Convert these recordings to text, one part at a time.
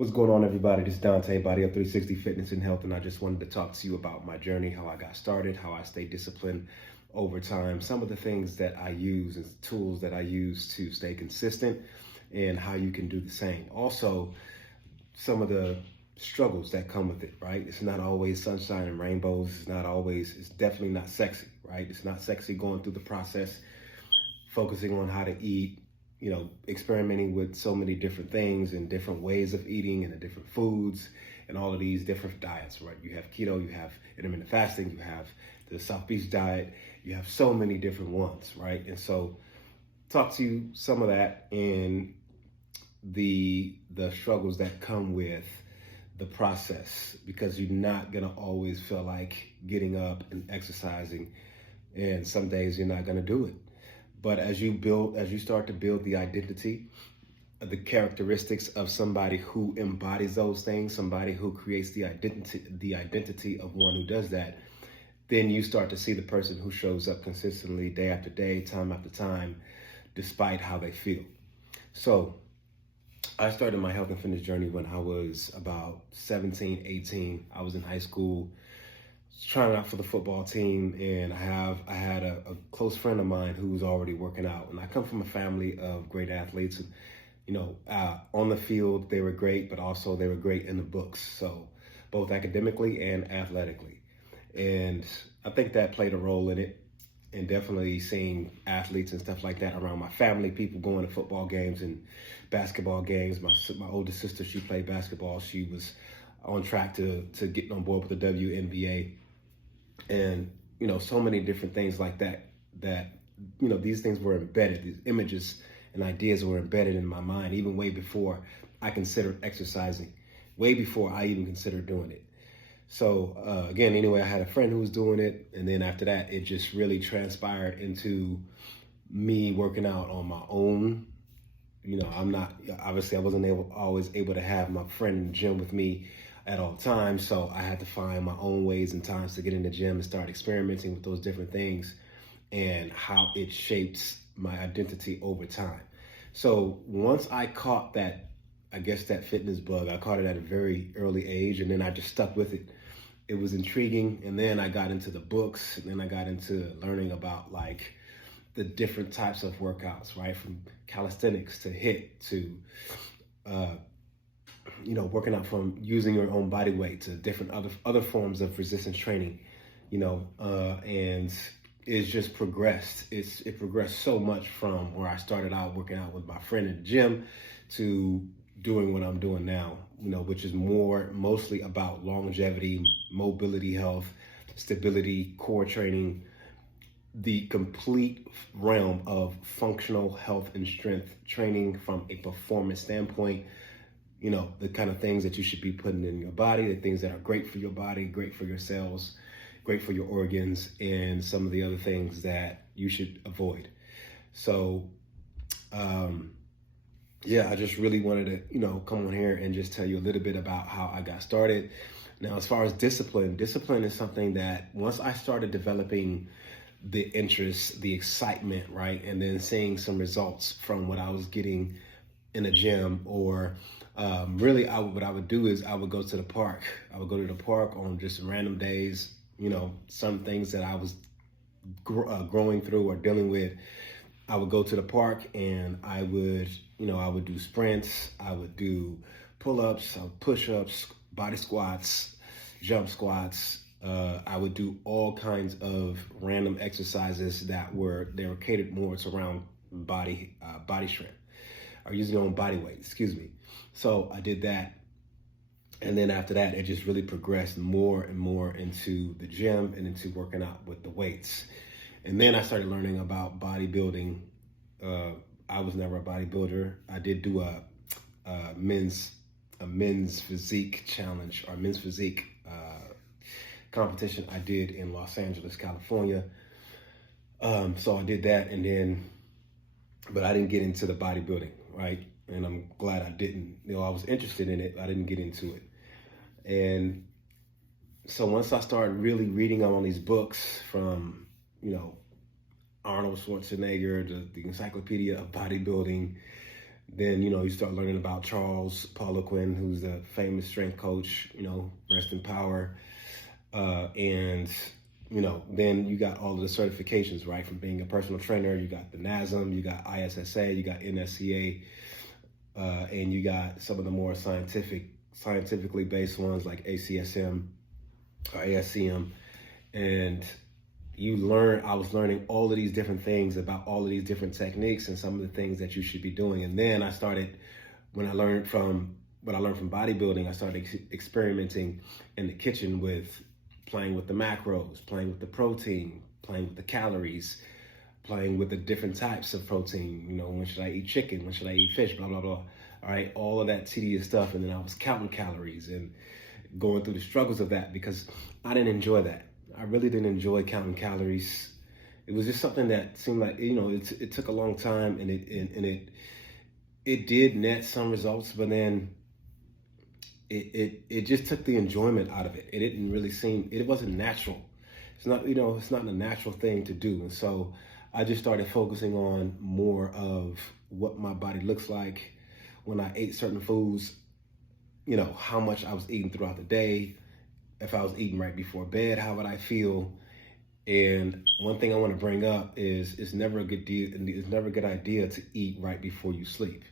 What's going on, everybody? This is Dante, Body Up 360 Fitness and Health, and I just wanted to talk to you about my journey, how I got started, how I stay disciplined over time, some of the things that I use and tools that I use to stay consistent, and how you can do the same. Also, some of the struggles that come with it, right? It's not always sunshine and rainbows. It's definitely not sexy, right? It's not sexy going through the process, focusing on how to eat, experimenting with so many different things and different ways of eating and the different foods and all of these different diets, right? You have keto, you have intermittent fasting, you have the South Beach diet, you have so many different ones, right? And so talk to you some of that and the struggles that come with the process, because you're not gonna always feel like getting up and exercising, and some days you're not gonna do it. But as you start to build the identity, the characteristics of somebody who embodies those things, somebody who creates the identity of one who does that, then you start to see the person who shows up consistently day after day, time after time, despite how they feel. So I started my health and fitness journey when I was about 17, 18. I was in high school, trying out for the football team, and I had a close friend of mine who was already working out, and I come from a family of great athletes. On the field they were great, but also they were great in the books, so both academically and athletically. And I think that played a role in it, and definitely seeing athletes and stuff like that around my family, people going to football games and basketball games. My older sister, she played basketball. She was on track to get on board with the WNBA. And, so many different things like that, these things were embedded, these images and ideas were embedded in my mind, even way before I considered exercising, way before I even considered doing it. So anyway, I had a friend who was doing it. And then after that, it just really transpired into me working out on my own. I wasn't always able to have my friend in the gym with me at all times. So I had to find my own ways and times to get in the gym and start experimenting with those different things and how it shapes my identity over time. So once I caught that fitness bug, I caught it at a very early age, and then I just stuck with it. It was intriguing. And then I got into the books, and then I got into learning about like the different types of workouts, right? From calisthenics to HIIT to, working out from using your own body weight to different other forms of resistance training, and it's just progressed. It progressed so much from where I started out working out with my friend in the gym to doing what I'm doing now, which is mostly about longevity, mobility, health, stability, core training, the complete realm of functional health and strength training from a performance standpoint. The kind of things that you should be putting in your body, the things that are great for your body, great for your cells, great for your organs, and some of the other things that you should avoid. So, I just really wanted to, come on here and just tell you a little bit about how I got started. Now, as far as discipline is something that once I started developing the interest, the excitement, right, and then seeing some results from what I was getting in a gym, or what I would do is I would go to the park. I would go to the park on just random days, some things that I was growing through or dealing with. I would go to the park and I would do sprints, I would do pull-ups, push-ups, body squats, jump squats. I would do all kinds of random exercises they were catered more to around body strength, or using your own body weight, excuse me. So I did that. And then after that, it just really progressed more and more into the gym and into working out with the weights. And then I started learning about bodybuilding. I was never a bodybuilder. I did do a men's physique challenge, or men's physique competition I did in Los Angeles, California. So I did that, but I didn't get into the bodybuilding, right? And I'm glad I didn't. I was interested in it, but I didn't get into it. And so once I started really reading all these books from, Arnold Schwarzenegger, the Encyclopedia of Bodybuilding, Then, you start learning about Charles Poliquin, who's the famous strength coach, rest in power. And, then you got all of the certifications, right? From being a personal trainer, you got the NASM, you got ISSA, you got NSCA, and you got some of the more scientifically based ones like ACSM or ASCM. And I was learning all of these different things about all of these different techniques and some of the things that you should be doing. And then when I learned from bodybuilding, I started experimenting in the kitchen with playing with the macros, playing with the protein, playing with the calories, playing with the different types of protein. When should I eat chicken? When should I eat fish? Blah, blah, blah. All right, all of that tedious stuff. And then I was counting calories and going through the struggles of that because I didn't enjoy that. I really didn't enjoy counting calories. It was just something that seemed like, it took a long time, and it did net some results, but then it just took the enjoyment out of it. It didn't really it wasn't natural. It's not, it's not a natural thing to do. And so I just started focusing on more of what my body looks like when I ate certain foods, how much I was eating throughout the day. If I was eating right before bed, how would I feel? And one thing I want to bring up is it's never a good idea to eat right before you sleep,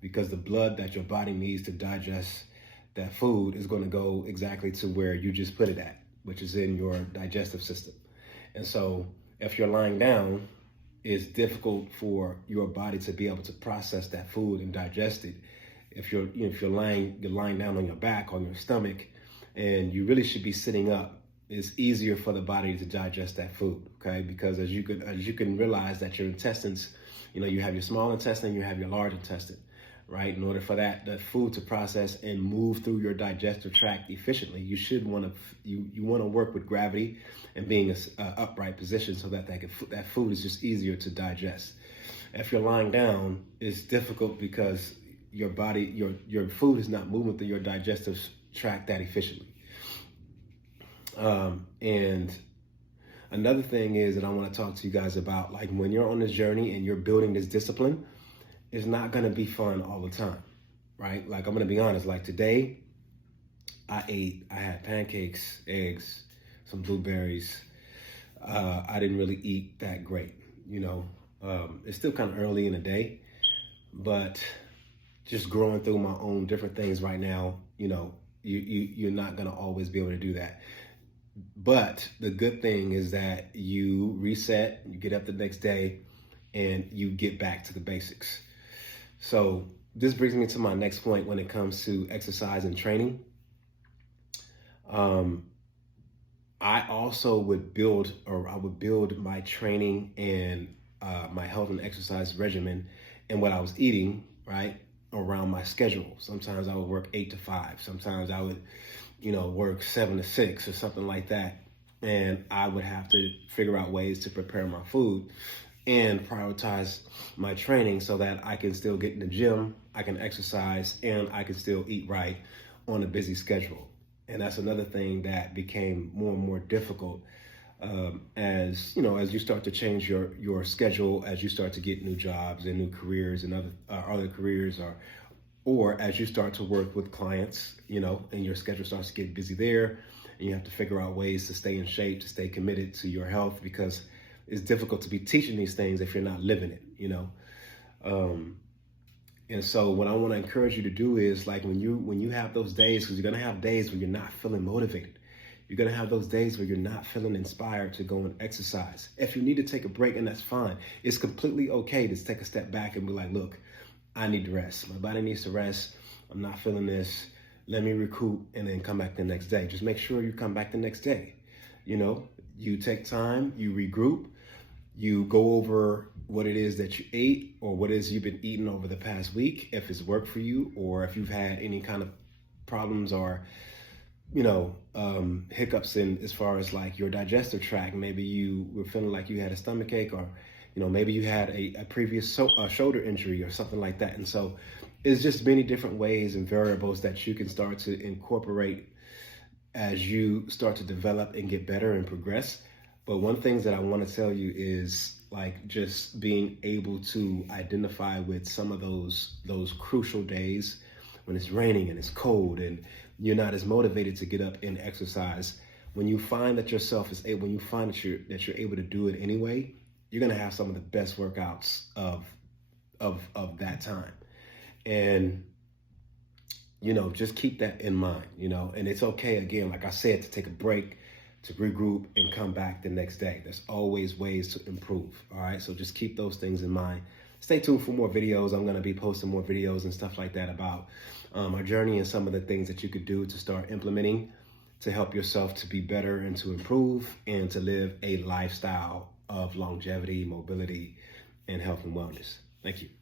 because the blood that your body needs to digest that food is going to go exactly to where you just put it at, which is in your digestive system. And so if you're lying down, it's difficult for your body to be able to process that food and digest it. If you're lying down on your back, on your stomach, and you really should be sitting up, it's easier for the body to digest that food, okay? Because as you can realize that your intestines, you have your small intestine, you have your large intestine, right? In order for the food to process and move through your digestive tract efficiently, you want to work with gravity and being a upright position so that that food is just easier to digest. If you're lying down, it's difficult because your body, your food is not moving through your digestive tract that efficiently. And another thing is that I want to talk to you guys about, like, when you're on this journey and you're building this discipline, it's not going to be fun all the time, right? Like, I'm going to be honest, like today I had pancakes, eggs, some blueberries. I didn't really eat that great, it's still kind of early in the day, but just growing through my own different things right now, you're not going to always be able to do that. But the good thing is that you reset, you get up the next day, and you get back to the basics. So this brings me to my next point when it comes to exercise and training. I also would build my training and my health and exercise regimen and what I was eating, right, around my schedule. Sometimes I would work 8 to 5. Sometimes I would, work 7 to 6 or something like that. And I would have to figure out ways to prepare my food and prioritize my training so that I can still get in the gym, I can exercise, and I can still eat right on a busy schedule. And that's another thing that became more and more difficult as you start to change your schedule, as you start to get new jobs and new careers and other careers, or as you start to work with clients, and your schedule starts to get busy there, and you have to figure out ways to stay in shape, to stay committed to your health, because it's difficult to be teaching these things if you're not living it, And so what I want to encourage you to do is, like, when you have those days, because you're going to have days when you're not feeling motivated. You're going to have those days where you're not feeling inspired to go and exercise. If you need to take a break, and that's fine. It's completely okay to take a step back and be like, look, I need to rest. My body needs to rest. I'm not feeling this. Let me recoup and then come back the next day. Just make sure you come back the next day. You take time, you regroup, you go over what it is that you ate or what it is you've been eating over the past week, if it's worked for you, or if you've had any kind of problems or hiccups in as far as like your digestive tract. Maybe you were feeling like you had a stomach ache, or maybe you had a previous shoulder injury or something like that. And so it's just many different ways and variables that you can start to incorporate as you start to develop and get better and progress. But one thing that I want to tell you is like just being able to identify with some of those crucial days when it's raining and it's cold and you're not as motivated to get up and exercise. When you find that yourself is able, when you find that you're able to do it anyway, you're gonna have some of the best workouts of that time. And just keep that in mind, and it's okay, again, like I said, to take a break, to regroup and come back the next day. There's always ways to improve. All right. So just keep those things in mind. Stay tuned for more videos. I'm going to be posting more videos and stuff like that about our journey and some of the things that you could do to start implementing to help yourself to be better and to improve and to live a lifestyle of longevity, mobility, and health and wellness. Thank you.